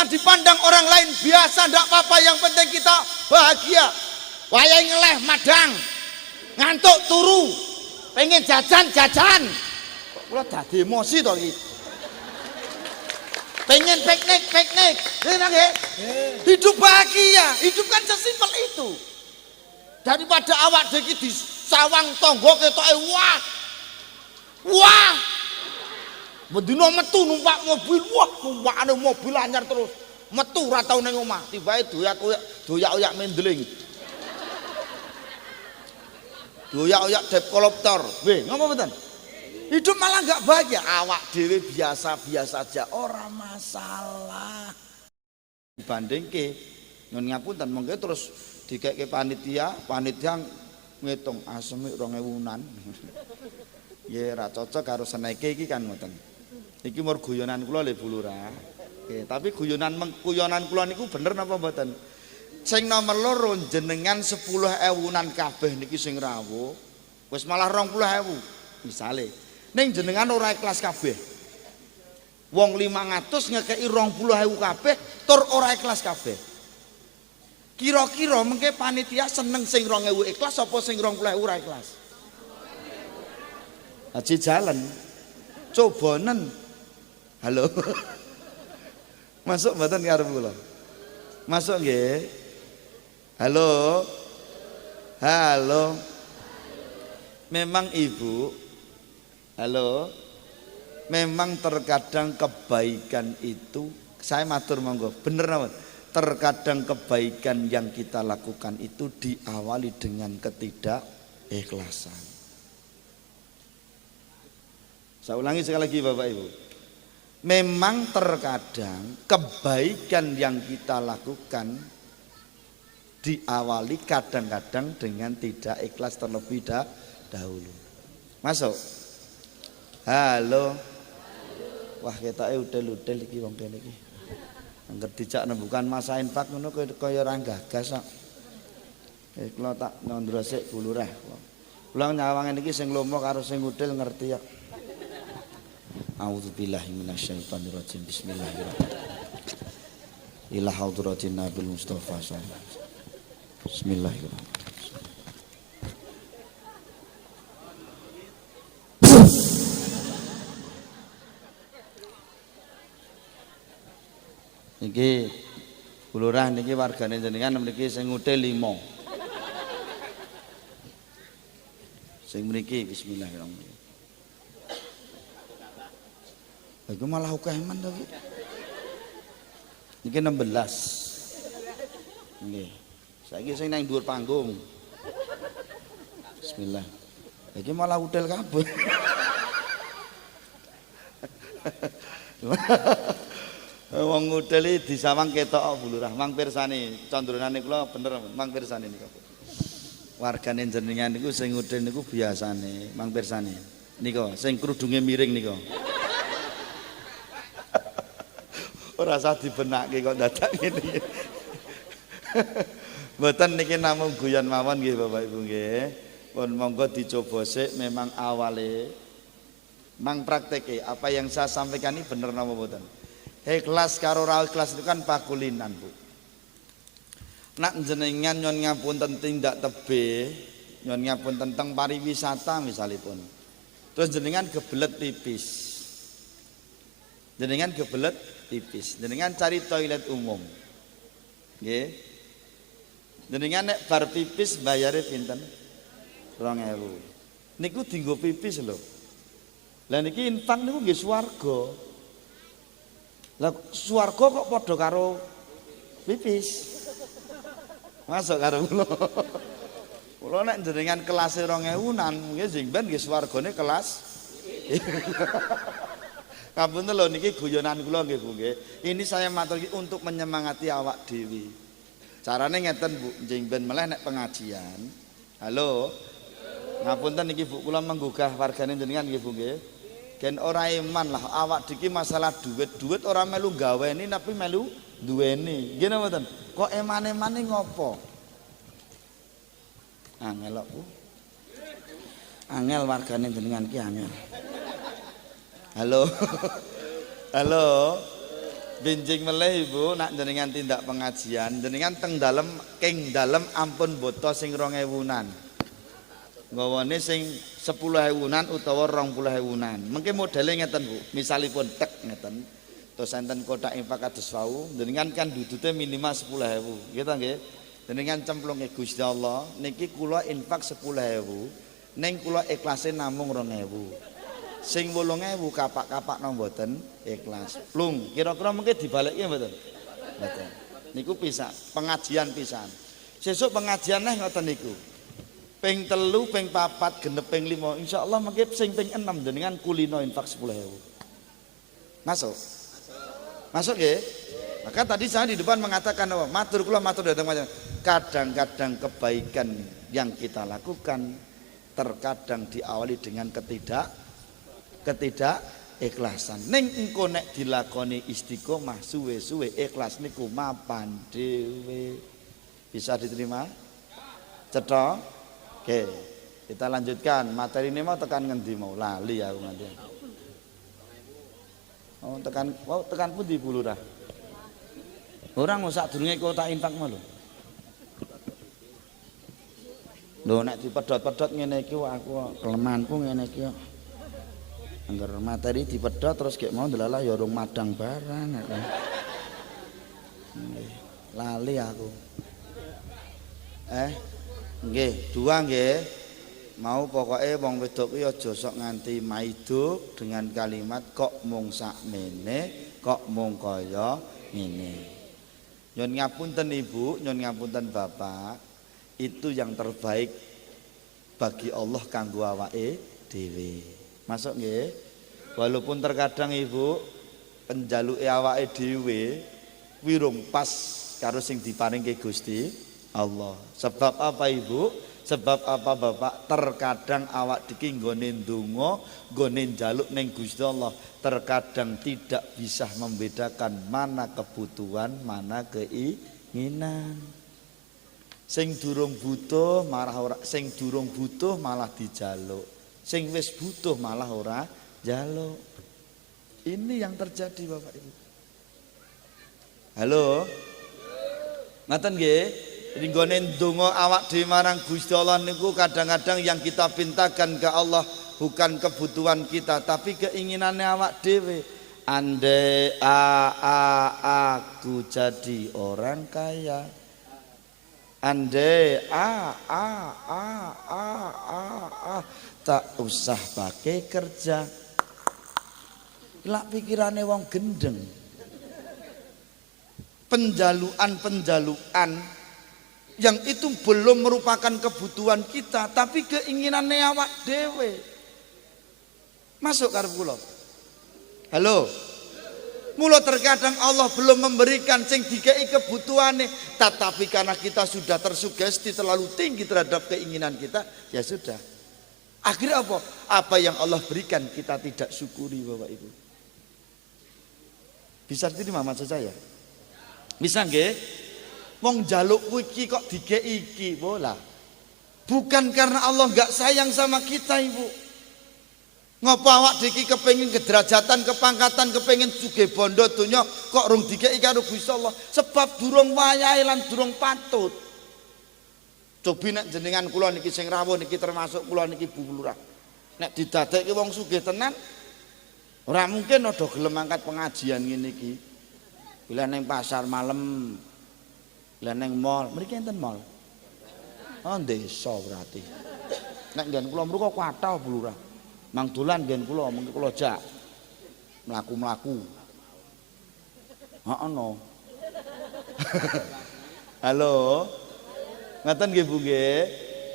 kita dipandang orang lain biasa, ndak apa-apa, yang penting kita bahagia. Wayai ngeleh madang, ngantuk turu, pengen jajan. Kok kula dadi emosi to iki. Pengen piknik. Hidup bahagia, hidup kan sesimpel itu. Daripada awak dhewe di sawang tangga ketoke wah. Bendina metu numpak mobil, numpakane mobil anyar terus. Metu ora tau ning omah, tibae doyak-oyak mendling. Doyak-oyak dep koloptor. Weh, ngapa mboten? Hidup malah enggak bahagia, awak dhewe biasa-biasa aja, ora masalah. Dibandingke nyon ngapunten mengke terus dikeke panitia ngitung aseme 2000-an. Ya ora cocok karo seneke iki kan ngoten. Iki mur guyonan kula le Bu Lurah. Nggih, tapi guyonan kula niku bener napa mboten? Sing nomor loro jenengan 10.000-an kabeh niki sing rawuh, wis malah 20.000 misale. Ning jenengan ora ikhlas kabeh. Wong 500 ngekeki 20.000 kabeh tur ora ikhlas kabeh. Kira-kira mengke panitia seneng sing 2.000 ikhlas apa sing 20.000 ora ikhlas? Haji jalan cobanen. Halo. Masuk mboten karo kula? Masuk nggih. Halo. Memang Ibu. Halo. Memang terkadang kebaikan itu, saya matur monggo, bener napa? Terkadang kebaikan yang kita lakukan itu diawali dengan ketidakikhlasan. Saya ulangi sekali lagi Bapak Ibu. Memang terkadang kebaikan yang kita lakukan diawali kadang-kadang dengan tidak ikhlas terlebih dahulu. Masuk. Halo. Wah ketoke udel-udel iki wong kene iki. Angger dijak nembukan masa infak ngono kaya ora gagas kok. Kula tak ndondro sik Bu Lurah. Kula nyawangen iki sing lomo karo sing udel ngerti ya. A'udzubillahi minasyaitonirrajim. Bismillahirrahmanirrahim. Ila hadratin Nabil Mustafa sallallahu alaihi wasallam. Bismillahirrahmanirrahim. Niki Bu Lurah niki wargane jenengan mriki sing udel 5. Sing mriki bismillahirrahmanirrahim. Iku malah ukeman to iki. Niki 16. Nggih. Saiki sing nang dhuwur panggung. Bismillah. Iki malah udel kabeh. Wong udel iki disawang ketok Bu Lurah. Mang pirsani, condronane kula bener, mang pirsani niku. Wargane jenengan niku sing udel niku biasane, mang pirsani. Niku sing krudunge miring niku. Ora usah dibenake kok dadak ngene. Mboten niki namung guyon mawon nggih Bapak Ibu nggih. Pun monggo dicoba sik memang awale. Mang prakteke apa yang saya sampaikan ini bener napa mboten? Ikhlas karo ra ikhlas itu kan pakulinan, Bu. Nak jenengan nyon ngapunten tindak tebih, nyon ngapunten teng pariwisata misalipun. Terus jenengan gebelet pipis. Jenengan cari toilet umum. Nggih. Jenengan nek bar pipis bayare pinten? 2.000. Niku dienggo pipis lho. Lah niki infak niku nggih swarga. Lah swarga kok padha karo pipis. Masuk karo kula. Kula nek jenengan kelas 2.000-an nggih sing ben nggih swargane kelas. Ngapunten lho niki guyonan kula nggih Bu nggih. Ini saya matur untuk menyemangati awak dhewe. Carane ngeten Bu, njing ben meleh nek pengajian. Halo. Ngapunten niki Bu kula menggugah wargane jenengan nggih Bu nggih. Gen ora iman lah awak diki masalah duit ora melu gaweni tapi melu duweni. Nggih napa mboten? Kok emane-emane ngopo? Angel kok Bu. Angel wargane jenengan ki angel. Halo. Halo. benjing meleh Ibu nak jenengan tindak pengajian, jenengan teng dalem king dalem ampun boto sing 2000-an. Nggawane sing 10.000-an utawa 20.000-an. Mengke modele ngeten Bu, misalipun tek ngeten. Terus enten kotak infak kados wau, jenengan kan dudute minimal 10.000. Nggih ta nggih? Jenengan cemplunge Gusti Allah, niki kula infak 10.000, ning kula ikhlase namung 2.000. Sing 8.000 kapak-kapakno mboten ikhlas. Plung, kira-kira mungkin dibalikke mboten? Mboten. Niku pisan, pengajian pisan. Sesuk pengajian neh ngoten niku. Ping 3, ping 4, genep ping 5. Insyaallah mungkin sing ping 6 jenengan kulino infak 10.000. Masuk? Masuk nggih? Maka tadi saya di depan mengatakan apa? Matur kula matur dhateng panjenengan. Kadang-kadang kebaikan yang kita lakukan terkadang diawali dengan ikhlasan. Ning engko nek dilakoni istiqomah suwe-suwe ikhlas niku mapan dhewe. Bisa diterima? Cetha? Oke. Kita lanjutkan. Materi ini mau tekan ngendi mau? Lali aku nganti. Oh, tekan pundi Bu Lurah? Orang sak durunge kota infak mau lho. Lho nek dipedhot-pedhot ngene iki aku kelemahanku ngene iki kok. Angger materi dipedhot terus gek mau ndelalah ya urung madang barang. Lali aku. Nggih, 2 nggih. Mau pokoknya wong wedok iki aja sok nganti maiduk dengan kalimat kok mung sakmene, kok mung kaya ngene. Nyun ngapunten Ibu, nyun ngapunten Bapak, itu yang terbaik bagi Allah kanggo awake dhewe. Masuk nggih? Walaupun terkadang Ibu penjaluke awake dhewe wirung pas karo sing diparingke Gusti Allah. Sebab apa Ibu? Sebab apa Bapak? Terkadang awak diki nggone ndonga, nggone njaluk ning Gusti Allah, terkadang tidak bisa membedakan mana kebutuhan, mana keinginan. Sing durung butuh malah dijaluk. Sing wis butuh malah ora jaluk. Ini yang terjadi Bapak Ibu. Halo. Ngaten nggih? Ringgone ndonga awak dhewe marang Gusti Allah niku kadang-kadang yang kita pintakan ke Allah bukan kebutuhan kita tapi keinginannya awak dhewe. Andai aku jadi orang kaya. Andai tak usah pakai kerja. Lak pikirane wong gendeng. Penjaluan yang itu belum merupakan kebutuhan kita tapi keinginannya awak dewe. Masuk karep kula. Halo. Mula terkadang Allah belum memberikan sing dikei kebutuhane, tetapi karena kita sudah tersugesti terlalu tinggi terhadap keinginan kita, ya sudah. Akhirnya apa? Apa yang Allah berikan kita tidak syukuri Bapak Ibu. Bisa diterima maksud saya? Bisa nggih? Wong jaluk iki kok dikei iki, bola. Bukan karena Allah enggak sayang sama kita, Ibu. Ngapa awak diki kepengin kederajatan, kepangkatan, kepengin sugih bondo donya kok rung dikei karo Gusti Allah? Sebab durung wayahe lan durung patut. Cobi nek jenengan kula niki sing rawuh niki termasuk kula niki Bu Lurah. Nek didadekke wong sugih tenan ora mungkin ada gelem angkat pengajian ngene iki. Bila ning pasar malam, lah neng mall, mriki enten mall. Oh desa berarti. Nek nggen kula mruko kuatah Bu Lurah. Mang dolan nggen kula, mengki kula jak mlaku-mlaku. Heeh no. Halo. Ngaten nggih Bu nggih.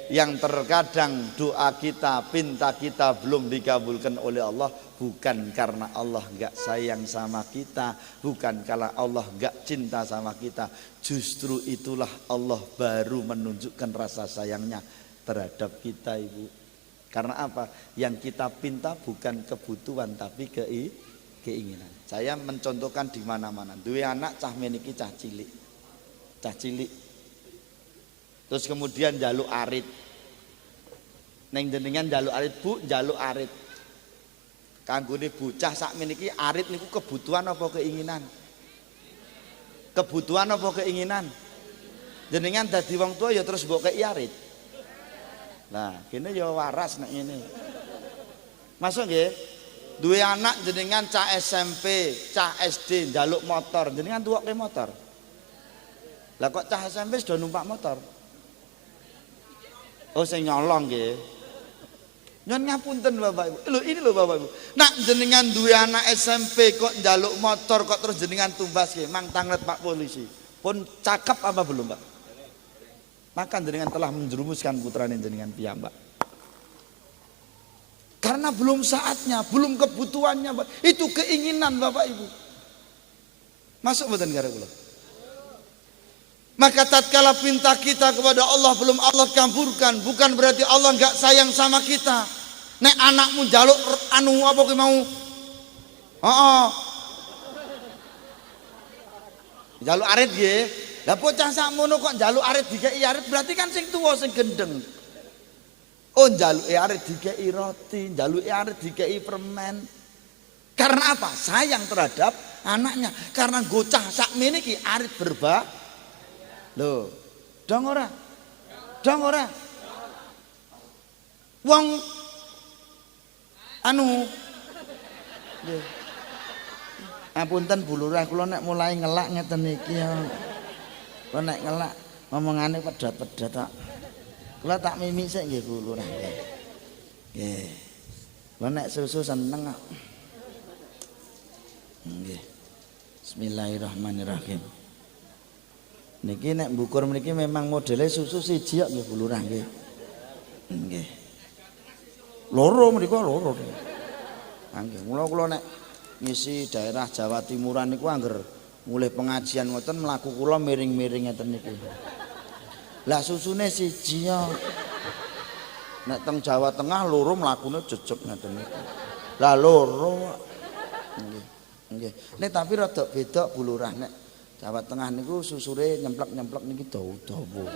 Yang terkadang doa kita, pinta kita belum dikabulkan oleh Allah bukan karena Allah enggak sayang sama kita, bukan karena Allah enggak cinta sama kita. Justru itulah Allah baru menunjukkan rasa sayangnya terhadap kita Ibu. Karena apa? Yang kita pinta bukan kebutuhan tapi keinginan. Saya mencontohkan di mana-mana. Duwe anak cah meniki cah cilik. Cah cilik. Terus kemudian jaluk arit. Neng jenengan jaluk arit Bu, jaluk arit. Kanggone bocah sak meniki arit niku kebutuhan apa keinginan? Kebutuhan apa keinginan? Jenengan dadi wong tua ya terus mbok kei arit. Nah, kene ya waras nek ngene. Masuk nggih? Duwe anak jenengan cah SMP, cah SD njaluk motor, jenengan tuwokke motor. Lah kok cah SMP sudah numpak motor? Oh sing nyolong nggih. Nyon ngapunten Bapak Ibu. Lho ini lho Bapak Ibu. Nak jenengan duwe anak SMP kok njaluk motor kok terus jenengan tumbaske, mang tanglet Pak Polisi. Pun cakep apa belum, Pak? Maka jenengan telah menjerumuskan putrane jenengan piyambak. Karena belum saatnya, belum kebutuhannya, itu keinginan Bapak Ibu. Masuk mboten karo kula? Maka tatkala pinta kita kepada Allah belum Allah kabulkan, bukan berarti Allah enggak sayang sama kita. Nek anakmu jaluk anu apa ki mau? Heeh. Jaluk arit nggih. Lah bocah sakmono kok jaluk arit dikeki arit berarti kan sing tuwa sing gendeng. Oh njaluke arit dikeki roti, njaluke arit dikeki permen. Karena apa? Sayang terhadap anaknya. Karena gocah sakmene iki arit berba. Loh, dong ora? Dong ora? Wong anu nggih. Apunten Bu Lurah, kula nek mulai ngelak ngeten iki ya. Kula nek ngelak ngomongane pedat-pedat tok. Kula tak mimi sik nggih Bu Lurah. Nggih. Kula nek susu seneng kok. Nggih. Bismillahirrahmanirrahim. Niki nek mbukur mriki memang modele susu siji kok nggih Bu Lurah nggih. Nggih. Loro mriku loro. Nggih, kula nek ngisi daerah Jawa Timuran niku angger mulai pengajian ngoten mlaku kula miring-miring ngeten niku. Lah susune siji ya. Nek teng Jawa Tengah loro mlakune jejeg ngeten niku. Lah loro. Nggih. Nggih. Nek tapi rada beda Bu Lurah nek Jawa Tengah niku susure nyemplek-nyemplek niki dawa-dawa.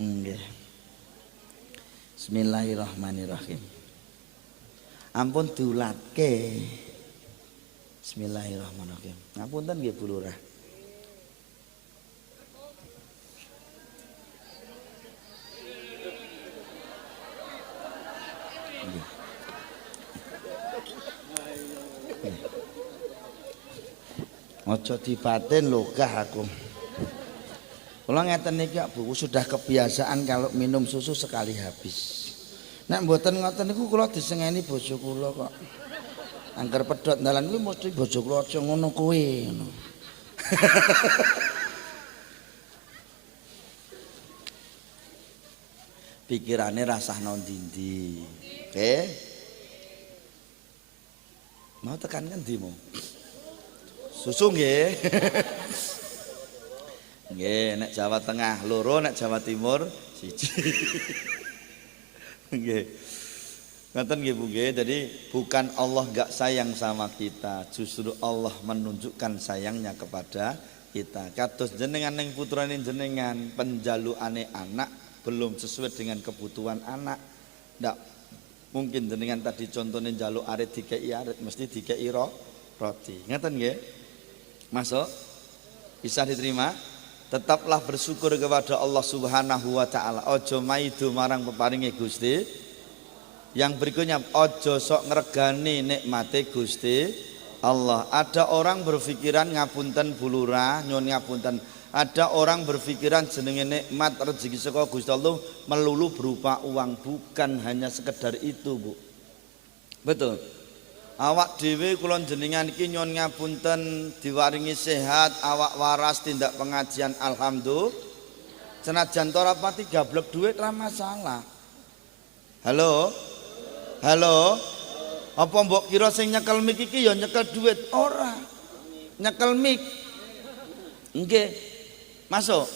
Nggih. Bismillahirrahmanirrahim. Ampun diulatke. Bismillahirrahmanirrahim. Ngapunten nggih Bu Lurah. Aja dibatin logah aku. Kula ngeten niki Bu, sudah kebiasaan kalau minum susu sekali habis. Nek mboten ngoten niku kula disengeni bojo kula kok. Angger pedhot dalan kuwi mesti bojo kula aja ngono kuwi ngono. Pikirane rasahno ndi-ndi. Oke. Mau tekan ngendi mau? Susu nggih. Nggih, nek Jawa Tengah loro, nek Jawa Timur siji. Nggih. Ngoten nggih Bu nggih. Jadi bukan Allah enggak sayang sama kita, justru Allah menunjukkan sayangnya kepada kita. Kados jenengan ning putrane jenengan, penjalukane anak belum sesuai dengan kebutuhan anak. Ndak mungkin jenengan tadi contohnya njaluk arit dikei arit, mesti dikei roti. Ngoten nggih? Masuk? Bisa diterima? Tetaplah bersyukur kepada Allah Subhanahu wa taala. Ojo maido marang peparinge Gusti. Yang berikutnya ojo sok ngregani nikmate Gusti Allah. Ada orang berpikiran ngapunten Bu Lurah, nyun ngapunten. Ada orang berpikiran jenenge nikmat rezeki saka Gusti Allah melulu berupa uang, bukan hanya sekedar itu, Bu. Betul. Awak dhewe kula jenengan iki nyuwun ngapunten diwaringi sehat, awak waras tindak pengajian alhamdulillah. Senajan ora pati gablek dhuwit ra masalah. Halo? Halo? Apa mbok kira sing nyekel mik iki ya nyekel dhuwit? Ora. Nyekel mik. Nggih. Masuk.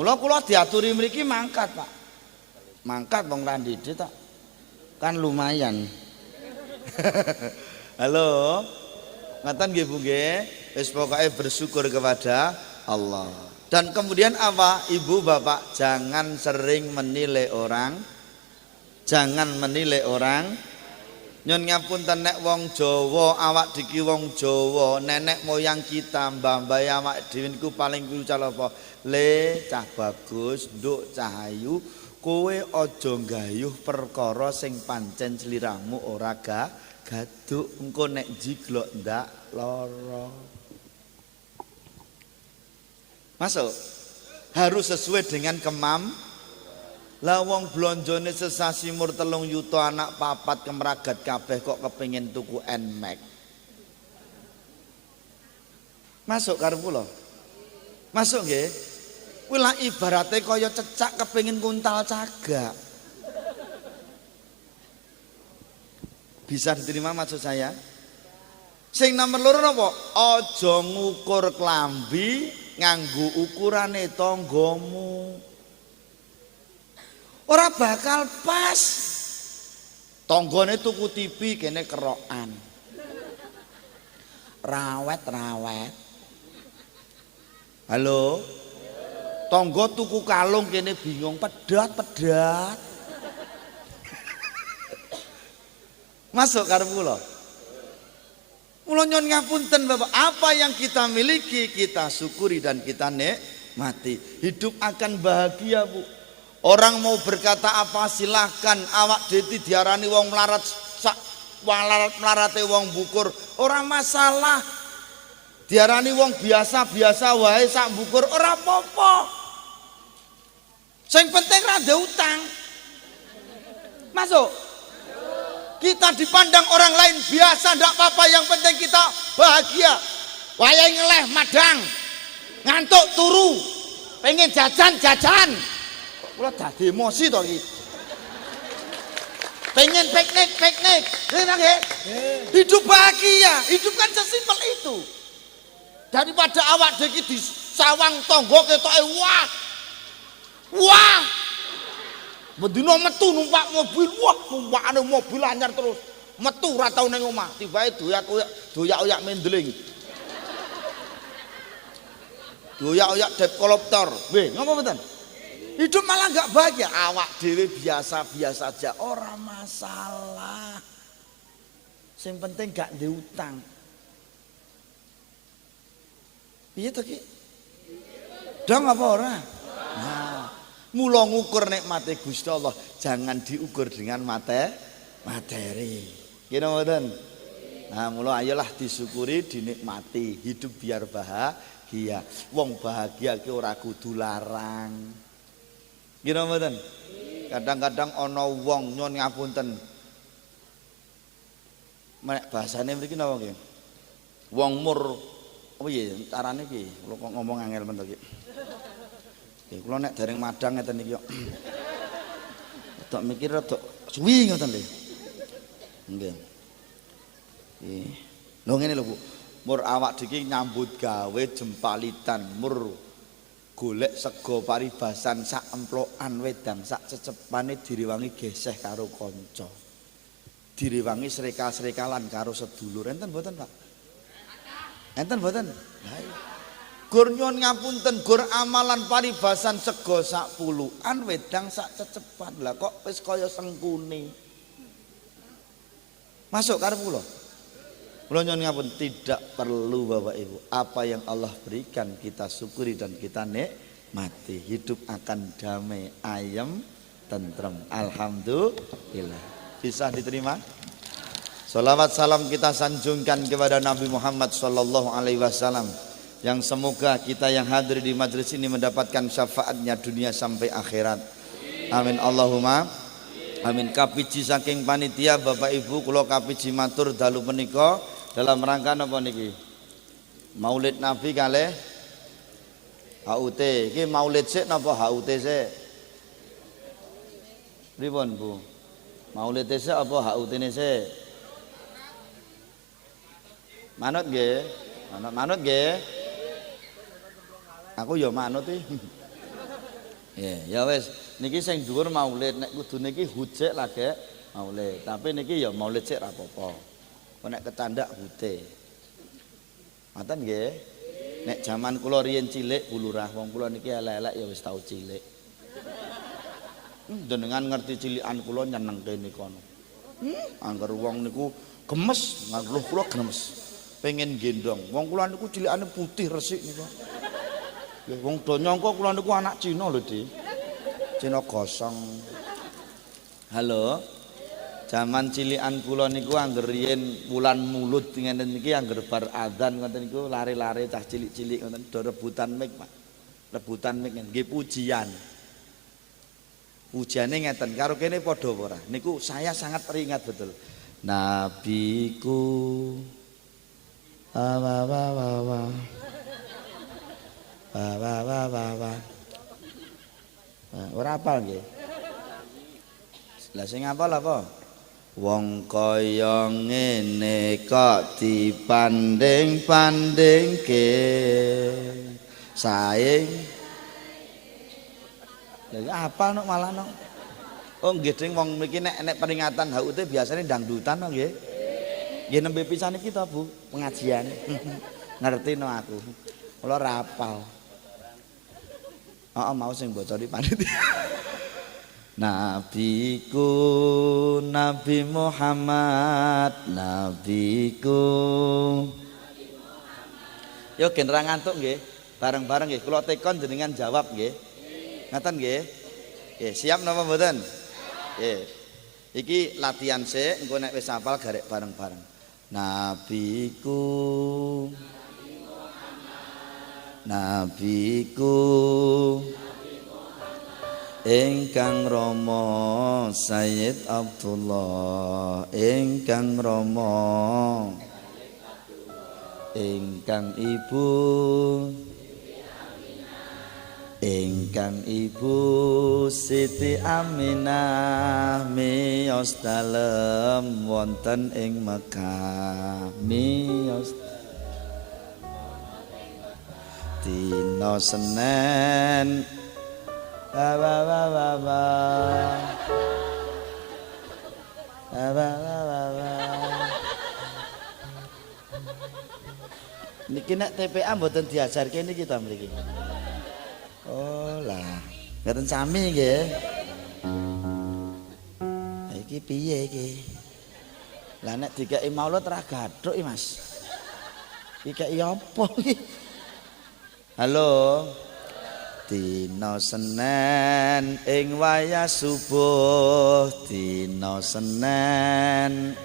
Mula kula diaturi mriki mangkat, Pak. Mangkat wong ra ndhedhe tak. Kan lumayan. Halo. Ngaten nggih Bu nggih. Wis pokoke bersyukur kepada Allah. Dan kemudian apa? Ibu bapak jangan sering menilai orang. Jangan menilai orang. Nyun ngapunten nek wong Jawa, awak diki wong Jawa, nenek moyang kita, mbah-mbah awak dhewe niku paling kucal apa? Le cah bagus, nduk cah ayu, kowe aja nggayuh perkara sing pancen sliramu ora gaduk, engko nek jiglok ndak lara. Masuk. Harus sesuai dengan lah wong blonjone sesasi mur 3 yuta anak papat kemeragat kabeh kok kepengin tuku Nmax. Masuk karo kula. Masuk nggih. Kuwi lah ibarate kaya cecak kepengin kuntal cagak. Bisa diterima maksud saya? Sing nomor loro napa? Aja ngukur klambi nganggo ukurane tanggamu. Ora bakal pas. Tanggane tuku TV kene kerokan. Rawet. Halo. Tangga tuku kalung kene bingung pedat. Masuk karo kula. Kula nyuwun ngapunten Bapak, apa yang kita miliki kita syukuri dan kita nikmati. Hidup akan bahagia, Bu. Orang mau berkata apa silahkan, awak dhewe diarani wong melarat sak melarate wong bukur ora masalah. Diarani wong biasa wae sak bukur ora apa-apa. Sing penting ra ndek utang. Masuk. Kita dipandang orang lain biasa ndak apa-apa, yang penting kita bahagia. Wayahe ngeleh madang. Ngantuk turu. Pengen jajan. Kula dadi emosi to iki. Pengen piknik. Hidup bahagia, hidup kan sesimpel itu. Daripada awak dhewe iki disawang tangga ketoke wah. Bendina metu numpak mobil, numpakane mobil anyar terus. Metu ora tau ning omah, tibae doyak-oyak mendeling. Doyak-oyak dep koloptor. Weh, ngapa mboten? Hidup malah enggak bahagia, awak dhewe biasa-biasa aja, ora masalah. Sing penting gak ndek utang. Piye to Ki? Dong apa ora? Nah, mula ngukur nikmate Gusti Allah, jangan diukur dengan materi. Kira mboten? Nah, mula ayolah disyukuri, dinikmati, hidup biar bahagia. Wong bahagia ki ora kudu larang. Kira mboten? Kadang-kadang ana wong nyuwun ngapunten. Mek bahasane mriki napa nggih? Wong mur apa piye carane piye? Kula kok ngomong angel men to iki. Nggih, kula nek dereng madang ngeten iki kok. Tok mikir rada suwi ngoten lho. Nggih. Nggih. Lho ngene lho Bu. Mur awak dhewe nyambut gawe jempalitan, mur golek sego paribasan sak emplokan wedang sak cecepane direwangi geseh karo kanca. Direwangi srekal-srekalan karo sedulur. Enten mboten, Pak? Enten mboten? Lah iya. Gur nyuwun ngapunten, gur amalan paribasan sego sak puluhan wedang sak cecepan. Lah kok wis kaya sengkune. Masuk karo kula. Kula nyuwun ngapunten, tidak perlu Bapak Ibu. Apa yang Allah berikan kita syukuri dan kita nikmati. Hidup akan damai, ayem, tentrem. Alhamdulillah. Bisa diterima? Salawat salam kita sanjungkan kepada Nabi Muhammad sallallahu alaihi wasallam, yang semoga kita yang hadir di majelis ini mendapatkan syafaatnya dunia sampai akhirat. Amin Allahumma amin. Kapiji saking panitia Bapak Ibu kula kapiji matur dalu menika dalam rangka napa niki? Maulid Nabi kalih HUT. Iki maulid sik napa HUT sik? Pripun Bu? Maulid sik apa HUT-ne sik? Manut nggih? Manut nggih? Aku ya manut iki. Ya wis, niki sing dhuwur maulid, nek kudune iki HUT sik lagi maulid. Tapi niki ya maulid sik ra apa-apa. Kok nek kecandak hute. Ngoten nggih. Nek jaman kula riyen cilik Bu Lurah, wong kula niki elek-elek ya wis tau cilik. Jenengan ngerti cilikan kula nyenengke niku kono. Angger wong niku gemes, ngaluh kula gemes. Pengen gendong. Wong kula niku cilikane putih resik niku. Ya wong do nyangka kula niku anak Cina lho, Di. Cina gosong. Halo. Zaman cilikan kula niku angger riyen wulan Mulud ngenten iki angger bar adzan ngoten niku lari-lari cah cilik-cilik ngoten do rebutan mik, Pak. Rebutan mik nggih pujian. Pujiane ngeten karo kene padha apa ora? Niku saya sangat teringat betul. Nabiku ora apal nggih. Lah sing apal apa? Wong kaya ngene kok dipanding-pandingke saing. Lah apal nok malah nok. Oh nggih ding wong mriki nek peringatan HUT biasane dangdutan nggih. Nggih nembe pisan iki to Bu, pengajian. Ngerti no aku. Kula ora apal. Heeh mau sing bocori panitia. Nabiku Nabi Muhammad nabiku. Yo gen ra ngantuk nggih. Bareng-bareng nggih kula tekon jenengan jawab nggih. Ngaten nggih. Nggih, siap napa mboten? Nggih. Iki latihan sik, engko nek wis hafal garek bareng-bareng. Nabiku Nabiku ingkang Rama Sayyid Abdullah ingkang Rama ingkang Ibu ingkang Ibu Siti Aminah miyos dalem wonten ing Mekah miyos dina Senin niki nek TPA mboten diajarke niki ta mriki. Oh lah, ngaten sami nggih. Iki piye iki? Lah nek dikeki maulud ra gathuk iki, Mas. Iki apa iki? Halo. Dina Senen ing wayah subuh dina Senen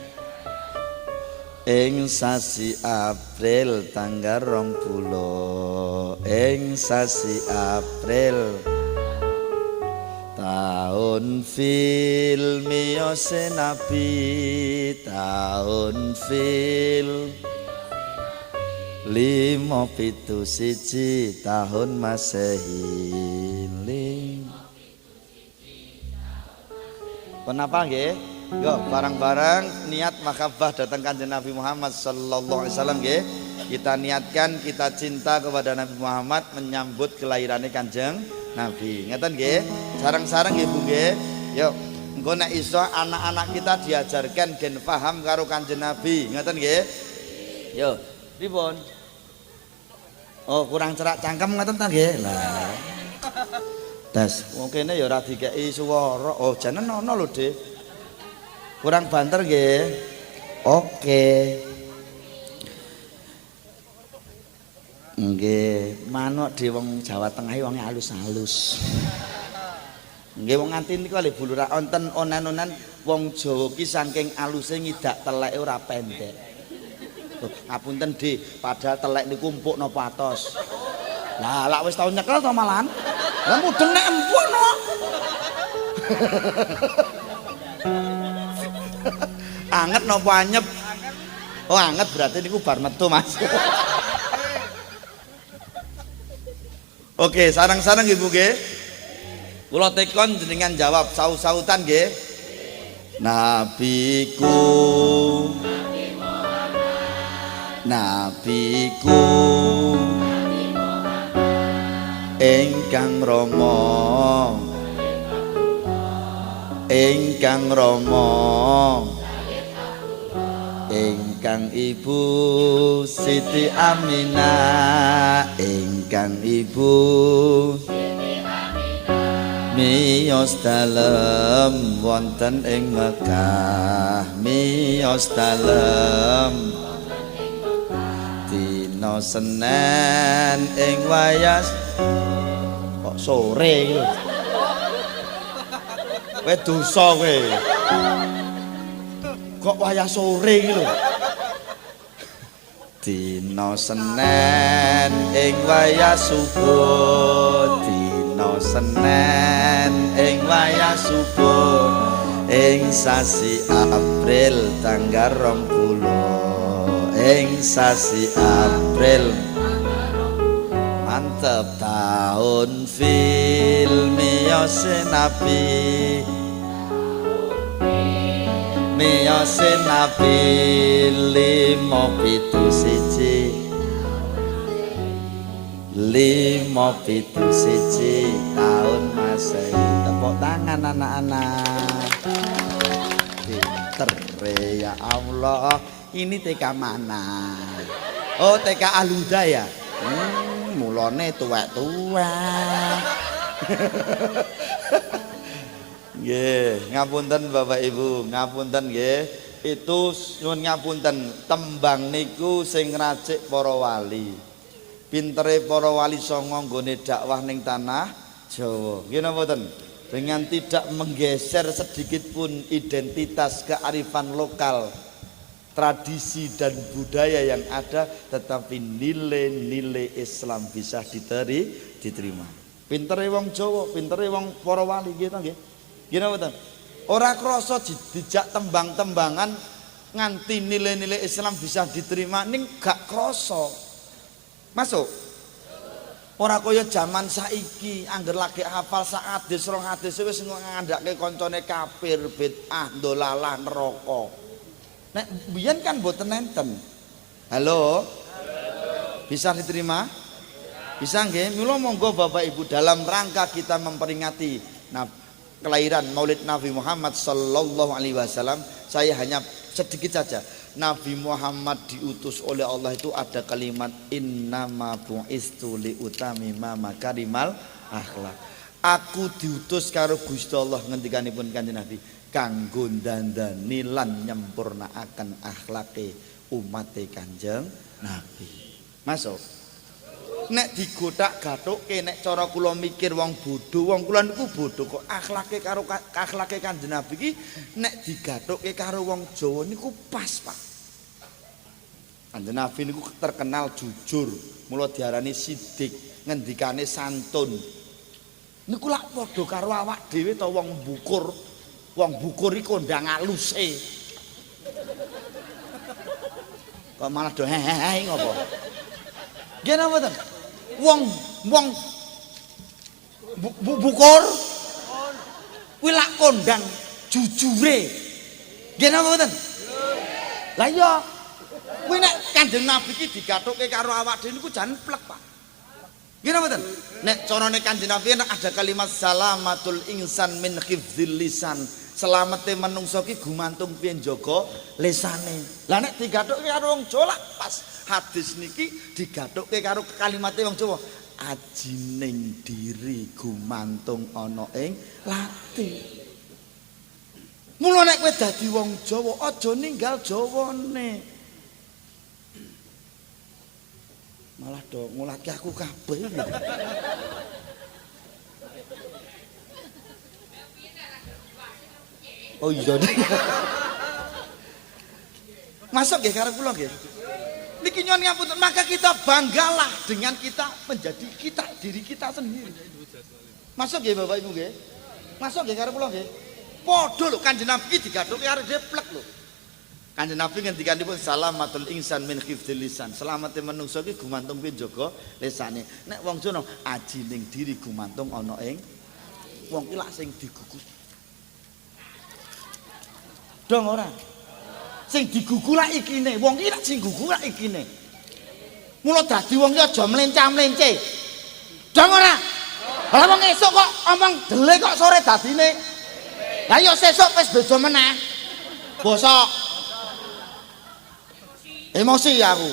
ing sasi April tanggal 20 ing sasi April taun fil miyose Nabi taun fil 571 tahun Masehi. Kenapa nggih? Yo bareng-bareng niat mahabbah datang Kanjeng Nabi Muhammad sallallahu alaihi wasallam nggih. Kita niatkan kita cinta kepada Nabi Muhammad menyambut kelahirannya Kanjeng Nabi. Ngeten nggih? Sareng-sareng nggih Bu nggih. Yo engko nek iso anak-anak kita diajarkan gen paham karo Kanjeng Nabi. Ngeten nggih? Yo, pripun? Oh kurang cerak cangkem ngoten ta nggih. Lah. Das, wong kene ya ora dikeki swara. Oh janen ana lho, Dik. Kurang banter nggih. Oke. Nggih, manuk di wong Jawa Tengah wonge halus-halus. Nggih wong nganti niku le bulurak wonten onan-onan wong Jawa ki saking aluse ngidak teleke ora pendek. Ngapunten Di, padahal telek niku empuk napa atos. Lah lak wis tau nyekel to malahan. Lah mudeng nek empuk no. Anget napa anyep? Oh anget berarti niku bar metu Mas. Oke, sarang-sarang Ibu nggih. Kula tekon jenengan jawab saut-sautan nggih. Nabiku Nabiku ingkang Rama ingkang Rama ingkang Ibu Siti Aminah ingkang Ibu miyos dalem wonten ing Mekah miyos dalem dina Senen ing wayas kok sore iki lho kowe dosa kowe kok wayah sore iki lho dina Senen ing wayah subuh dina Senen ing wayah subuh ing sasi April tanggal 20 ing sasi April mantep tahun film miyose nabi miyose nabi 571 tahun Masehi. Tepuk tangan anak-anak. Pinter ya Allah. Ini TK mana? Oh TK Aluda ya. Mulane tuwek-tuwek. Nggih, ngapunten Bapak Ibu, ngapunten nggih. Itu nyuwun ngapunten, tembang niku sing ngracik para wali. Pintere para wali songo nggone dakwah ning tanah Jawa. Nggih napa mboten? Dengan tidak menggeser sedikit pun identitas kearifan lokal, tradisi dan budaya yang ada, tetapi nilai-nilai Islam bisa diterima. Pintere wong Jawa, pintere wong para wali nggih to nggih. Nggih napa mboten? Ora krasa dijak tembang-tembangan nganti nilai-nilai Islam bisa diterima ning gak krasa. Masuk? Ora kaya jaman saiki angger lagi hafal sak hadis rong hadis wis ngandhake kancane kafir, bid'ah, ndolalah, neraka. Nek biyen kan mboten enten. Halo? Bisa diterima? Bisa nggih? Mula monggo Bapak Ibu dalam rangka kita memperingati kelahiran Maulid Nabi Muhammad sallallahu alaihi wasallam, saya hanya sedikit saja. Nabi Muhammad diutus oleh Allah itu ada kalimat innama bu'istu li utamima makarimal akhlak. Aku diutus karo Gusti Allah ngendikanipun Kanjeng Nabi kanggo ndandani lan nyempurnaaken akhlake umate Kanjeng Nabi. Masuk. Nek digothak-gathukke nek cara kula mikir wong bodho, wong kula niku bodho kok akhlake karo akhlake Kanjeng Nabi iki nek digathukke karo wong Jawa niku pas, Pak. Kanjeng Nabi niku terkenal jujur, mula diarani sidik, ngendikane santun. Niku lak padha karo awak dhewe to wong bukur. Wong bukur iku ndang aluse. Kok malah do hehehe ngopo? Nggih napa mboten? Wong bukur kuwi lak kondang jujure. Nggih napa mboten? Lah iya kuwi nek Kanjeng Nabi iki digathukke karo awak dhewe niku jan plek, Pak. Nggih napa mboten? Nek carane Kanjeng Nabi ada kalimat salamatul insan min hifdzil lisan. Selamete menungso ki gumantung piye njaga lisane. Lah nek digathukke karo wong Jawa pas hadis niki digathukke karo kalimate wong Jawa. Ajining diri gumantung ana ing lati. Mula nek kowe dadi wong Jawa aja ninggal Jawane. Malah do ngulake aku kabeh. Oh iya. Masuk nggih karo kula nggih. Niki nyuwun ngapunten, maka kita banggalah dengan kita menjadi kita, diri kita sendiri. Masuk nggih Bapak Ibu nggih? Masuk nggih karo kula nggih? Padha lho Kanjeng Nabi iki digathukke karo deplek lho. Kanjeng Nabi ngendikanipun salamatul insan min hifdzil lisan. Selamate manungsa iki gumantung piye njaga lisane. Nek wong Jawa ajining diri gumantung ana ing wong ki lak sing digugu. Dong ora. Sing digugu lak ikine, wong ki lak sing gugu lak ikine. Mula dadi wong ki aja mlencah-mlence. Dong ora. Lah wong esuk kok omong dele kok sore dadine. Lah yo sesuk wis bejo meneh. Bosok. Emosi aku.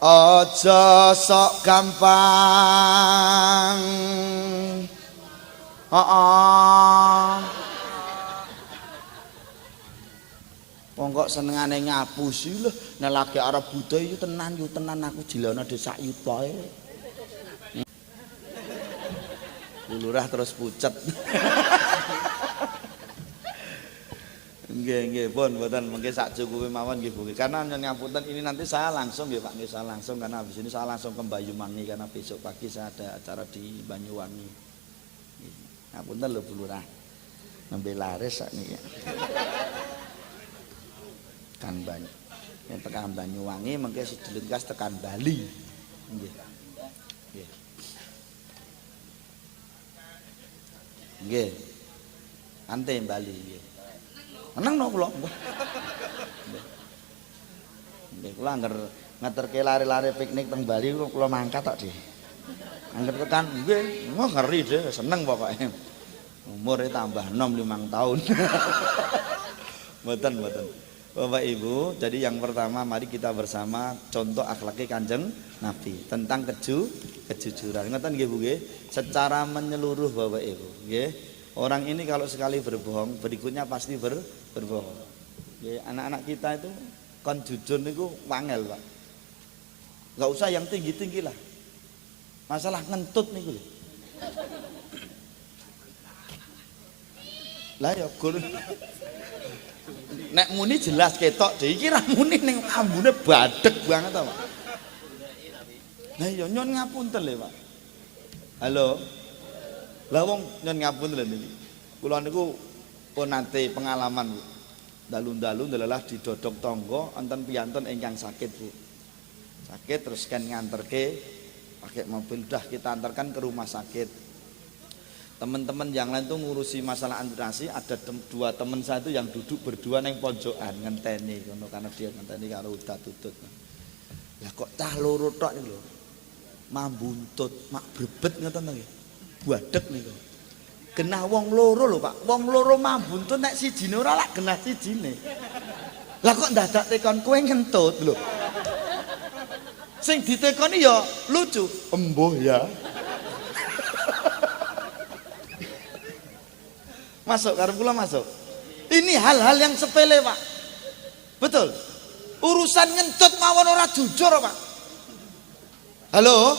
Aja sok gampang Heeh. Wong kok senengane ngapusi lho, nek lagi arep budaya yo tenan aku jilana desa yuta e. Lurah terus pucet. Nggih, pun mboten mengke sak cukupe mawon nggih Bu. Karena ngapunten ini nanti saya langsung nggih Pak, nggih saya langsung karena habis ini saya langsung ke Banyuwangi karena besok pagi saya ada acara di Banyuwangi. Ngapunten lho Bu Lurah. Nembe laris sakniki. Kan Banyu. Yang tekan Banyuwangi mengke sedelit gas tekan Bali. Nggih. Nggih. Nggih. Ante Bali nggih. Menang no kula. Nggih, kula angger ngeterke lari-lari piknik teng Bali kula mangkat tok nggih. Angger tekan nggih, wah ngeri deh, seneng pokoke. Umure tambah 6 5 tahun. Mboten. Bapak Ibu, jadi yang pertama mari kita bersama contoh akhlaknya Kanjeng Nabi tentang kejujuran. Ngoten nggih Bu nggih, secara menyeluruh Bapak Ibu, nggih. Orang ini kalau sekali berbohong, berikutnya pasti berbohong. Ya, anak-anak kita itu kon jujur niku wangel, Pak. Enggak usah yang tinggi-tinggi lah. Masalah ngentut niku lho. Lah ya gur. Nek muni jelas ketok dhewe iki ra muni ning ambune badhek banget to, Pak. Lah ya nyon ngapunten lho, Pak. Halo. Lah wong nyon ngapunten lho niki. Kula niku pun nate pengalaman, Bu. Dalu-dalu ndelalah didodok tangga enten piyantun ingkang sakit, Bu. Sakit terus kan nganterke pakai mobil dah kita antarkan ke rumah sakit. Teman-teman yang lain tuh ngurusi masalah administrasi, ada dua teman saya itu yang duduk berdua neng pojokan ngenteni karena dia ngenteni karo udah tutut. Lah kok cah loro tok iki lho. Mambuntut, mak brebet ngoten nggih. Buadek niku. Genah wong loro lho, Pak. Wong loro mambuntut nek sijine ora lak genah sijine. Lah kok dadak tekon kowe ngentut lho. Sing ditekoni ya lucu. Embuh ya. Masuk karo kula masuk. Ini hal-hal yang sepele, Pak. Betul. Urusan ngentut mawon ora jujur, Pak. Halo?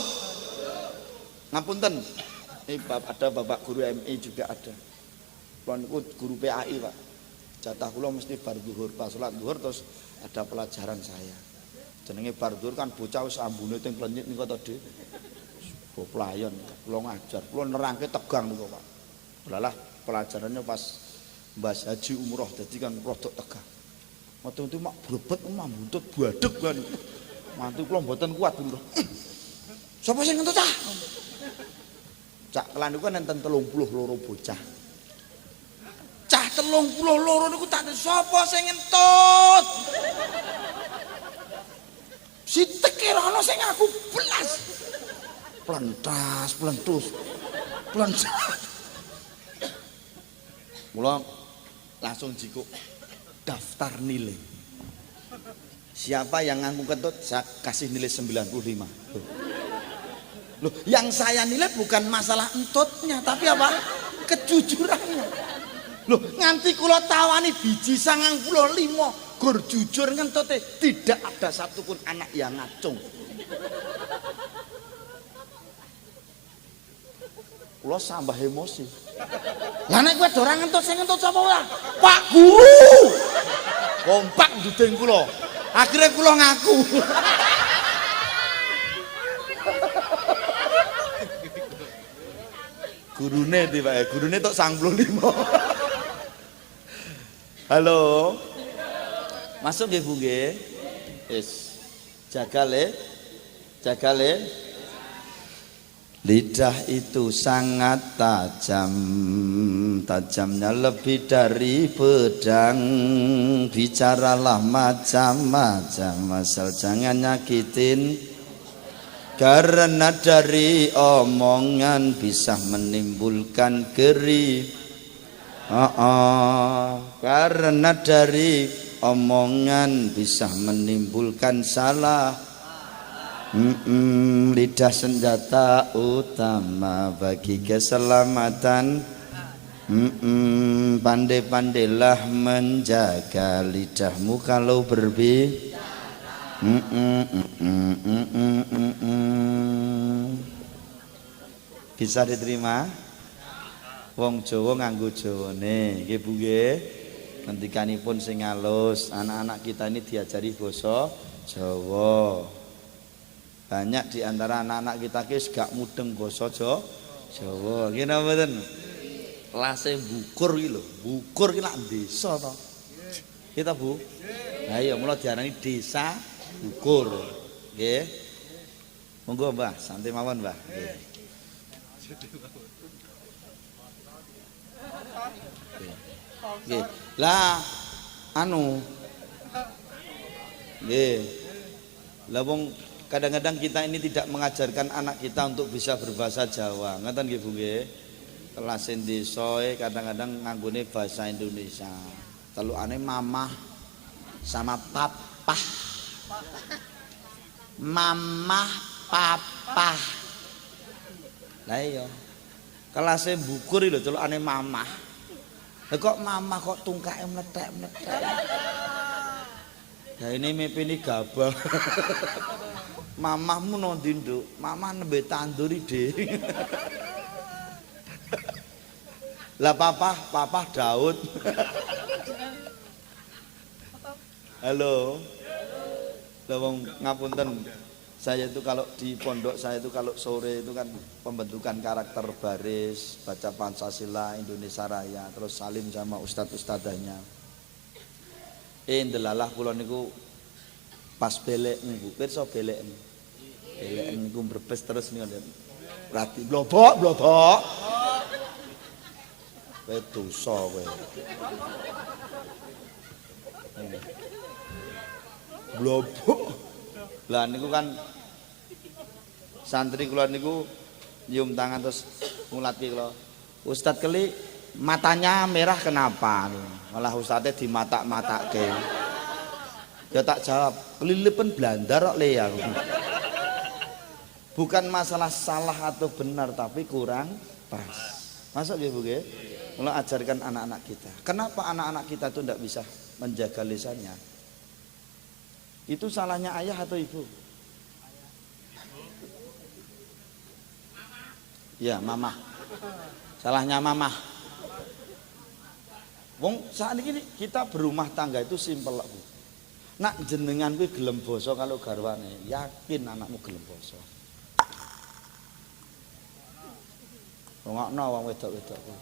Ngapunten. Ini ada Bapak guru MI juga ada. Kula niku guru PAI, Pak. Jatah kula mesti bar zuhur, pas salat zuhur terus ada pelajaran saya. Jenenge bar zuhur kan bocah wis ambune teng plenyit niku to, Dik. Go playon, kula ngajar, kula nerangke tegang niku, Pak. Lah pelajarannya pas Mbah Haji umroh jadi kan rodok tegang. Waktu itu mak brebet mambuntut buadeg kan. Mantu kula mboten kuat lho. Sapa sing ngentut cah? Cak kelan niku enten 32 bocah. Cah 32 niku tak sapa sing ngentut? Siteke ana sing aku belas. Plentus. Mula langsung jikuk daftar nilai. Siapa yang ngaku kentut saya kasih nilai 95. Loh, yang saya nilai bukan masalah entutnya tapi apa? Kejujurannya. Loh, nganti kula tawani biji 95 gur jujur ngentute tidak ada satupun anak yang ngacung. Kula tambah emosi. Lah nek kowe ora ngentut sing ngentut sapa wae? Pak Guru. Kompak ndudeng kula. Akhire kula ngaku. Gurune ndi Pak? Gurune tok 95. Halo. Masuk nggih Bu nggih. Wis. Jaga le. Lidah itu sangat tajam, tajamnya lebih dari pedang. Bicaralah macam-macam, asal jangan nyakitin. Karena dari omongan bisa menimbulkan geri. Karena dari omongan bisa menimbulkan salah. Lidah senjata utama bagi keselamatan Pandai-pandailah menjaga lidahmu kalau berbicara. Bisa diterima? Wong Jawa nganggo Jawane, nggih Bu nggih. Ngendikanipun sing halus, anak-anak kita ini diajari basa Jawa. Banyak di antara anak-anak kita ki gak mudeng basa Jawa. Nggih napa mboten? Lase bukur iki lho, bukur ki nak desa to. Kita Bu. Lah iya mula diarani desa bukur. Nggih. Monggo Mbah, santai mawon Mbah. Nggih. Nggih. Lah anu nggih. Lah wong kadang-kadang kita ini tidak mengajarkan anak kita untuk bisa berbahasa Jawa. Ngoten nggih Bu nggih. Kelas desa kadang-kadang nganggone bahasa Indonesia. Telukane mamah sama papa. Mamah papa. Lah iya. Kelas bukur lho telukane mamah. Lah kok mamah kok tungkake mlethek-mlethek. Ya ini mipini gabah. Mamahmu nondi nduk, mamah nembe tanduri Dik. Lah papa Daud. Halo. Lah wong ngapunten. Saya itu kalau di pondok saya itu kalau sore itu kan pembentukan karakter baris, baca Pancasila, Indonesia Raya, terus salim sama ustadz-ustadzanya. Ndelalah kula niku pas belek niku, pirsa belek. Belek niku mbrebes terus niku. Berarti blobok. Kowe dosa kowe. Blobok. Lah niku kan santri kula niku nyium tangan terus ngulati kula. Ustaz Keli matanya merah kenapa? Malah ustaznya dimatak-matakke. Ya tak jawab, kelilipan blandar kok le aku. Bukan masalah salah atau benar tapi kurang pas. Masuk ya Bu nggih? Mula ajarkan anak-anak kita. Kenapa anak-anak kita itu tidak bisa menjaga lisannya? Itu salahnya ayah atau ibu? Ya, mama. Salahnya mama. Wong saat ini kita berumah tangga itu simpel Bu. Nak jenengan kuwi gelem basa kalau garwane, yakin anakmu gelem basa. Rungokno wong wedok-wedok kuwi.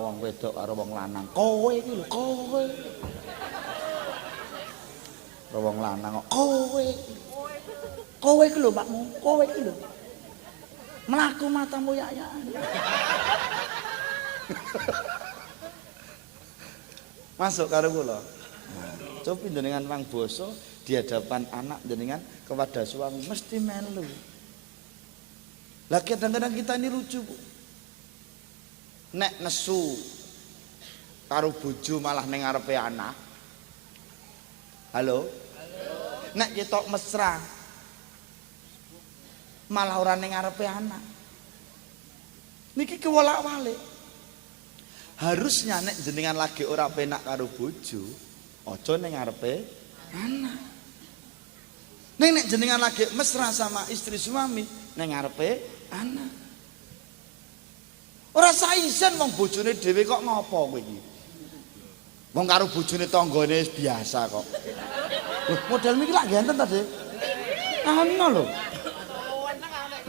Wong wedok karo wong lanang. Kowe iki lho, kowe. Karo wong lanang kok kowe. Kowe iki lho Pakmu, kowe iki lho. Mlaku matamu ya. Masuk karo kula. Coba jenengan wong basa di hadapan anak jenengan kepada suami mesti melu. Lah kadang-kadang kita ini lucu Bu. Nek nesu karo bojo malah ning ngarepe anak. Halo? Nek ketok mesra malah ora ning ngarepe anak. Niki kewolak-walik. Harusnya nek jenengan lagi ora penak karo bojo, aja ning ngarepe anak. Nek jenengan lagi mesra sama istri suami ning ngarepe anak. Ora saisen wong bojone dhewe kok ngopo kowe iki. Wong karo bojone tanggane biasa kok. Loh, model miki lak genten ta, Dik? Ana lho.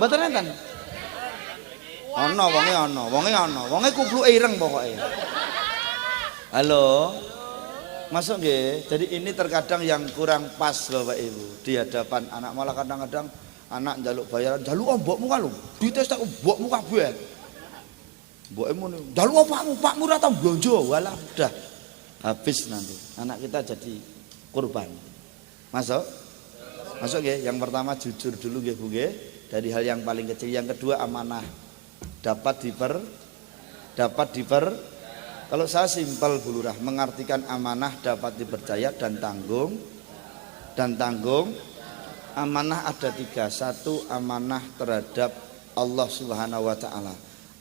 Mboten enten. Ana wonge kupluke ireng pokoke. Halo. Masuk nggih. Jadi ini terkadang yang kurang pas loh Pak Ibu di hadapan anak, malah kadang-kadang anak njaluk bayaran, njaluk mbokmu kan lho. Dites tak mbokmu kabeh. Mboke ngono. Njaluk pakmu ora tau blonjo. Walah udah habis nanti. Anak kita jadi kurban. Masuk? Masuk nggih. Yang pertama jujur dulu nggih Bu nggih. Dari hal yang paling kecil. Yang kedua amanah. Dapat diper. Kalau saya simpel Bu Lurah, mengartikan amanah dapat dipercaya dan tanggung. Amanah ada 3. 1, amanah terhadap Allah Subhanahu wa taala.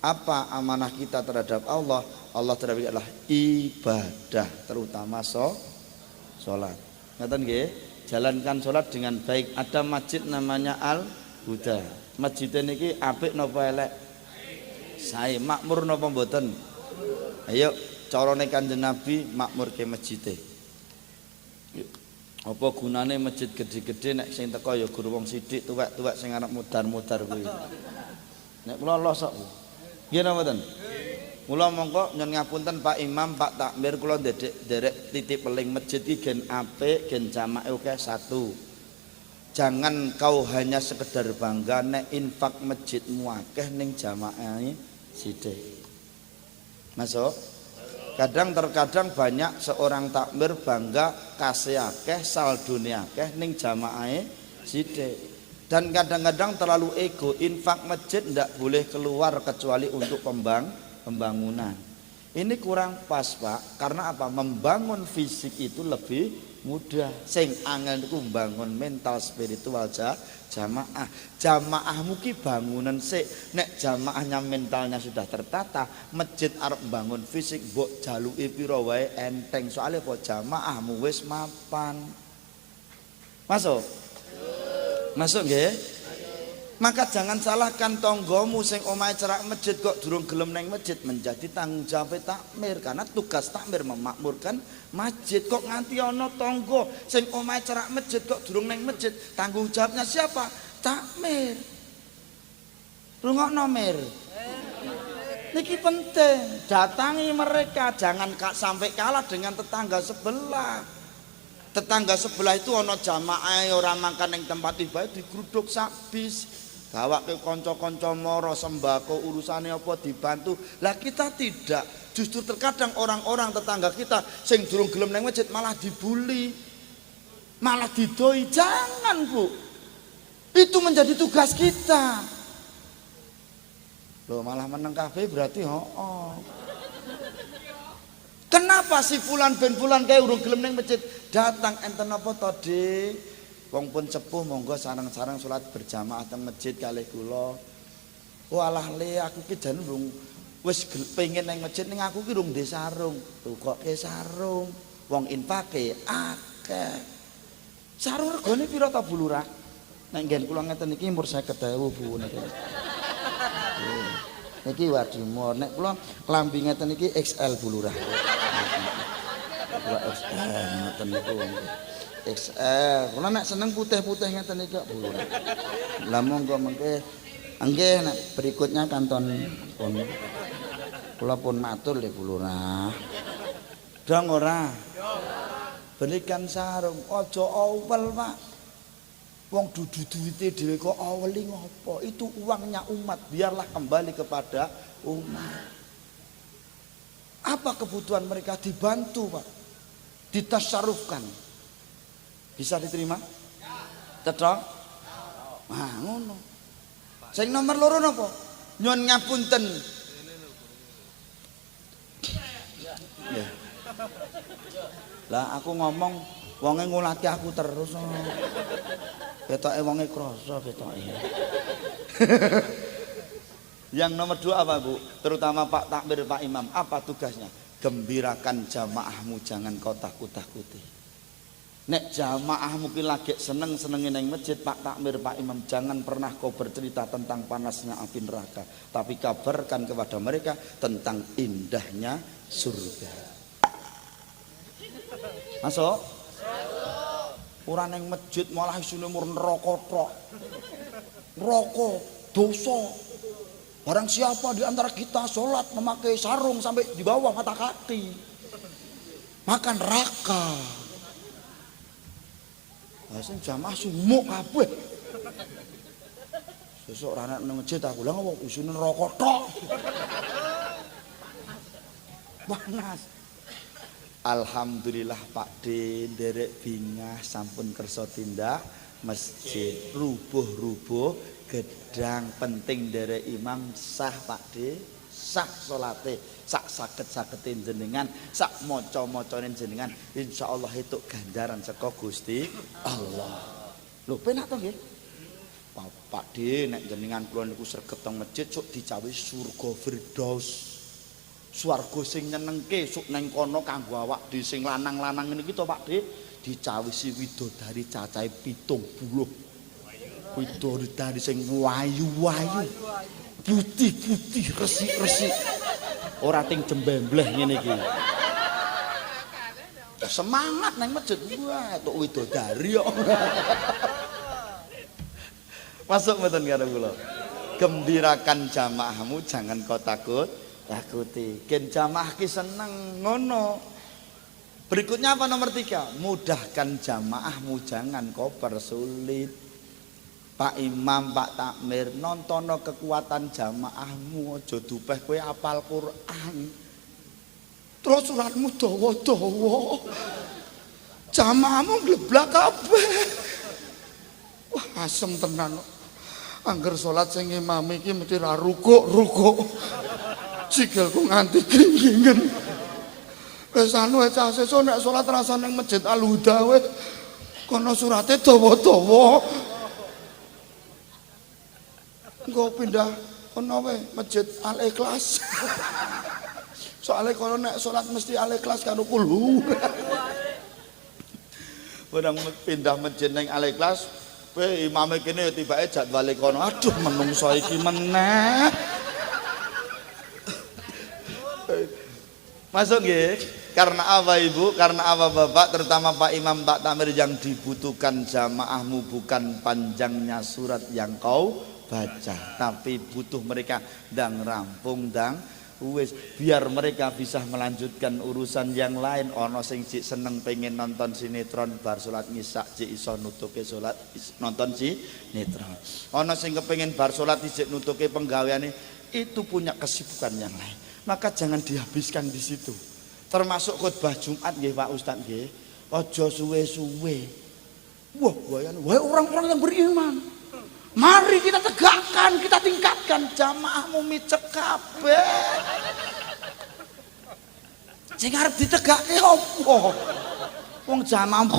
Apa amanah kita terhadap Allah? Allah terhadap kita adalah ibadah, terutama sholat. Ngaten nggih? Jalankan sholat dengan baik. Ada masjid namanya Al Huda. Masjid niki apik napa elek? Sae. Makmur napa mboten? Ayo carane Kanjeng Nabi makmurke masjide. Apa gunane masjid gede-gede nek sing teko ya guru wong sithik tuwek-tuwek sing arep mudar-mudar kuwi. Nek kula losok. Nggih napa mboten? Mula mongko nyuwun ngapunten Pak Imam, Pak Takmir, kula derek titip peling masjid iki gen apik, gen jamake akeh satu. Jangan kau hanya sekedar bangga nek infak masjidmu akeh ning jamaah sithik. Masuk? Terkadang banyak seorang takmir bangga kasih akeh, saldone akeh ning jamaah sithik. Dan kadang-kadang terlalu ego, infak masjid ndak boleh keluar kecuali untuk pembangunan. Ini kurang pas Pak, karena apa? Membangun fisik itu lebih mudah. Sing angel niku membangun mental spiritual jamaah. Jamaahmu ki bangunan sik. Nek jamaahnya mentalnya sudah tertata, masjid arep membangun fisik mbok jaluki pira wae enteng. Soalnya apa? Jamaahmu wis mapan. Masuk? Masuk nggih? Maka jangan salahkan tonggomu sing omahe cerak masjid kok durung gelem neng masjid, menjadi tanggung jawab takmir, karena tugas takmir memakmurkan masjid. Kok nganti ana tonggo sing omahe cerak masjid kok durung neng masjid, tanggung jawabnya siapa? Takmir. Rungokno mir. Niki penting, datangi mereka, jangan sampai kalah dengan tetangga sebelah. Tetangga sebelah itu ono jamaah ora makan yang tempat ibadah digruduk sabis, gawake kanca-kanca mara sembako urusane apa dibantu. Lah kita tidak, justru terkadang orang-orang tetangga kita sing durung gelem nang masjid malah dibully, malah didoi. Jangan Bu, itu menjadi tugas kita. Loh malah meneng kabeh berarti Kenapa si fulan ben fulan kae urung gelem ning masjid? Datang enten apa to, Dik? Wong pun sepuh monggo sareng-sareng salat berjamaah teng masjid kalih kula. Walah le aku ki jan urung wis pengen ning masjid ning aku ki urung ndek sarung. Lho kok ke sarung? Wong infake akeh. Sarung regane pira ta Bu Lurah? Nek nggen kula ngeten iki umur 50.000 Bu niki. Niki wadimor, nek kula klambi ngeten iki XL Bu Lurah. XL ngeten niku. XL. Kula nek seneng putih-putih ngeten iki Bu Lurah. Lah monggo mengke nggih nek berikutnya kanton pun kula pun matur le Bu Lurah. Dong ora? Berikan sarung, aja awel Pak. Wong dudu-duwite dhewe kok aweli ngopo? Itu uangnya umat, biarlah kembali kepada umat. Apa kebutuhan mereka dibantu, Pak? Ditasarufkan. Bisa diterima? Cetha? Nah, ngono. Sing nomor loro napa? Nyuwun ngapunten. Ya. Lah aku ngomong wonge ngulati aku terus. Ketoke wonge krasa ketoke. Yang nomor 2 apa Bu? Terutama Pak Takmir, Pak Imam, apa tugasnya? Gembirakan jamaahmu, jangan kau takut-takuti. Nek jamaahmu ki lagi seneng-senengin nang masjid, Pak Takmir, Pak Imam, jangan pernah kau bercerita tentang panasnya api neraka, tapi kabarkan kepada mereka tentang indahnya surga. Masuk? Ora nang masjid malah isine mur neraka tok. Neraka, dosa. Barang siapa di antara kita sholat memakai sarung sampai di bawah mata kaki, maka neraka. Sing jamaah sumuk kabeh. Sesuk ora nek nang masjid aku lha ngopo isine neraka tok. Panas. Alhamdulillah Pak D nderek bingah sampun kersa tindak masjid rubuh-rubuh gedang, penting nderek imam sah Pak D, sah salate sak saged-sagede jenengan, sak maca-macane jenengan, insyaallah itu ganjaran saka Gusti Allah. Lho penak to nggih? Pak D nek jenengan kula niku sregep teng masjid sok dicawi surga firdaus. Swarga sing nyenengke sok nang kono kanggo awak dhewe sing lanang-lanang ngene iki to Pak D dicawisi widodari cacahe 70. Widodari sing wayu-wayu. Putih-putih resik-resik. Ora ting jembembleh ngene iki. Semangat nang masjid. Wah, tok widodari kok. Masuk mboten karo kula. Gembirakan jamaahmu, jangan kau takuti. Ken jamaah ki seneng ngono. Berikutnya apa nomor 3? Mudahkan jamaahmu, jangan kau persulit. Pak Imam, Pak Takmir, nontono kekuatan jamaahmu, aja dupeh kowe apal Quran. Terus suratmu dawa-dawa. Jamaahmu ngleblak kabeh. Wah, asem tenan. Angger salat sing imam iki mesti ra rukuk. Sikilku nganti kringingen. Wis anu cah sesuk nek salat rasa ning Masjid Al Huda wis kono surate dawa-dawa. Engko pindah kono wae Masjid Al Ikhlas. Soale kono nek salat mesti Al Ikhlas karo kulhu. Barang pindah masjid ning Al Ikhlas kowe imame kene tibake jadwale kono. Aduh menungso iki meneh. Masuk nggih? Karena apa Ibu? Karena apa Bapak? Terutama Pak Imam, Pak Takmir, yang dibutuhkan jamaahmu bukan panjangnya surat yang kau baca, tapi butuh mereka ndang rampung ndang wis biar mereka bisa melanjutkan urusan yang lain. Ono sing cik seneng pengen nonton sinetron bar salat ngisak cik iso nutuke salat nonton sinetron. Ono sing kepengen bar salat cik nutuke penggaweane, itu punya kesibukan yang lain. Maka jangan dihabiskan di situ. Termasuk khutbah Jumat nggih Pak Ustaz nggih. Aja suwe-suwe. Wah, wahai orang-orang yang beriman. Mari kita tegakkan, kita tingkatkan jamaahmu micek kabeh. Sing arep ditegakke opo? Wong jamaah.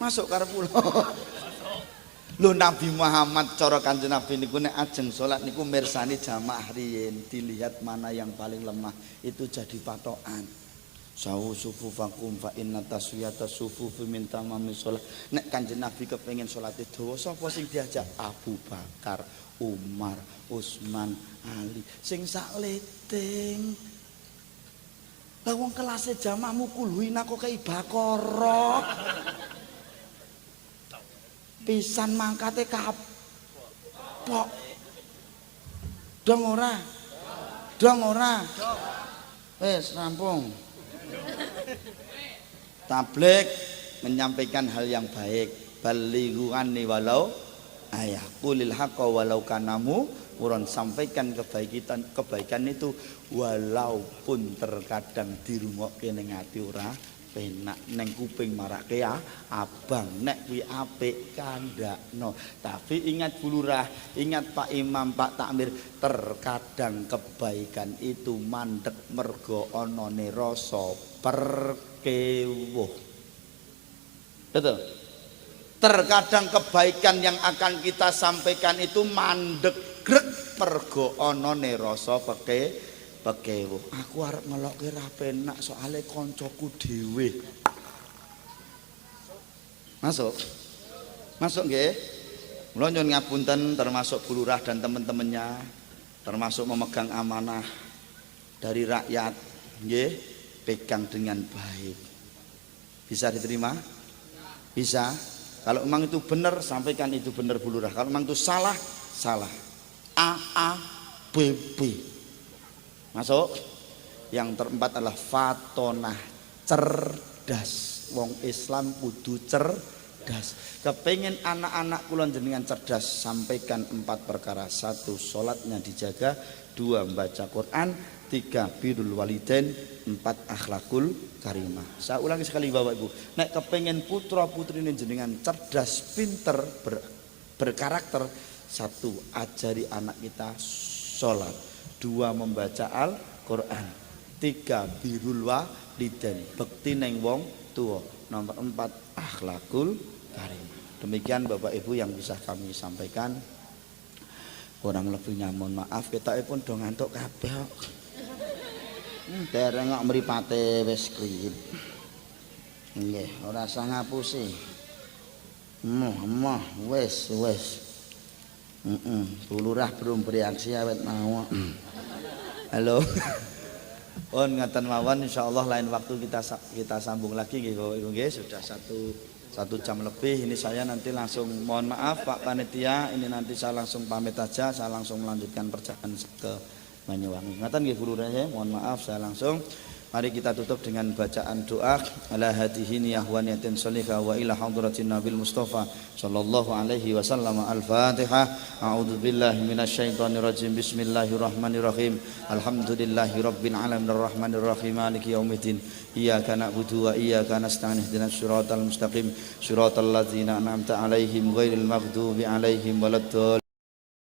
Masuk karep kula. Lho Nabi Muhammad cara Kanjeng Nabi niku nek ajeng salat niku mirsani jamaah riyin, dilihat mana yang paling lemah itu jadi patokan. Sawu sufufakum fa inna taswiyata sufufi min tamami shalah. Nek Kanjeng Nabi kepengin salate dawa, sapa sing diajak? Abu Bakar, Umar, Utsman, Ali. Sing sakleting. Lah wong kelase jamaahmu kulhuina kok kei Baqarah. Pisan mangkate kapok. Dong ora. Wis rampung. Tabligh menyampaikan hal yang baik. Balighu anni walau ayah qulil haqqa walau kanamu muron, sampaikan kebaikan itu walaupun terkadang dirungokke ning ati ora penak, neng kuping marake abang, nek kuwi apik kandakno. Tapi ingat Bu Lurah, ingat Pak Imam, Pak Takmir, terkadang kebaikan itu mandek mergo onone rasa perkewuh. Betul? Terkadang kebaikan yang akan kita sampaikan itu mandek grek mergo onone rasa perkewuh. Aku arep ngelokke ra penak soale koncoku dhewe. Masuk nggih. Mula nyuwun ngapunten termasuk Bu Lurah dan teman-temannya, termasuk memegang amanah dari rakyat, nggih, pegang dengan baik. Bisa diterima? Bisa. Kalau memang itu benar, sampaikan itu benar Bu Lurah. Kalau memang itu salah, salah. A B B. Masuk. Yang keempat adalah fatonah, cerdas. Wong Islam kudu cerdas. Kepengen anak-anak kula jenengan cerdas, sampaikan 4 perkara. 1, sholatnya dijaga. 2, baca Quran. 3, birrul walidain. 4, akhlakul karimah. Saya ulangi sekali Bapak Ibu. Nek kepengen putra putri jenengan cerdas, pinter, berkarakter. 1, ajari anak kita sholat. 2, membaca Al-Quran. 3, birrul walidain, bekti neng wong tua. Nomor 4, akhlakul karimah. Demikian Bapak Ibu yang bisa kami sampaikan. Kurang lebihnya mohon maaf, ketokipun do ngantuk kabeh kok. Dereng kok mripate wis kliyip. Nggih, ora usah ngapusi. Emoh, wis. Bulurah belum bereaksi awet mau. Halo. Ngaten mawon, insyaallah lain waktu kita sambung lagi nggih Bapak Ibu nggih. Sudah satu jam lebih, ini saya nanti langsung mohon maaf Pak Panitia, ini nanti saya langsung pamit aja, saya langsung melanjutkan perjalanan ke Banyuwangi. Ngaten nggih Bu Lurah, mohon maaf saya langsung. Mari kita tutup dengan bacaan doa ala hadihi niyah wa niyatin sholihah wa ila hadratin nabil mustafa sallallahu alaihi wasallam. Al-Fatihah. A'udzubillahi minasyaitonir rajim. Bismillahirrahmanirrahim. Alhamdulillahi rabbil alamin arrahmanir rahim maliki yaumiddin. Iyyaka na'budu wa iyyaka nasta'in ihdinas siratal mustaqim siratal ladzina an'amta 'alaihim ghairil maghdubi 'alaihim waladdallin.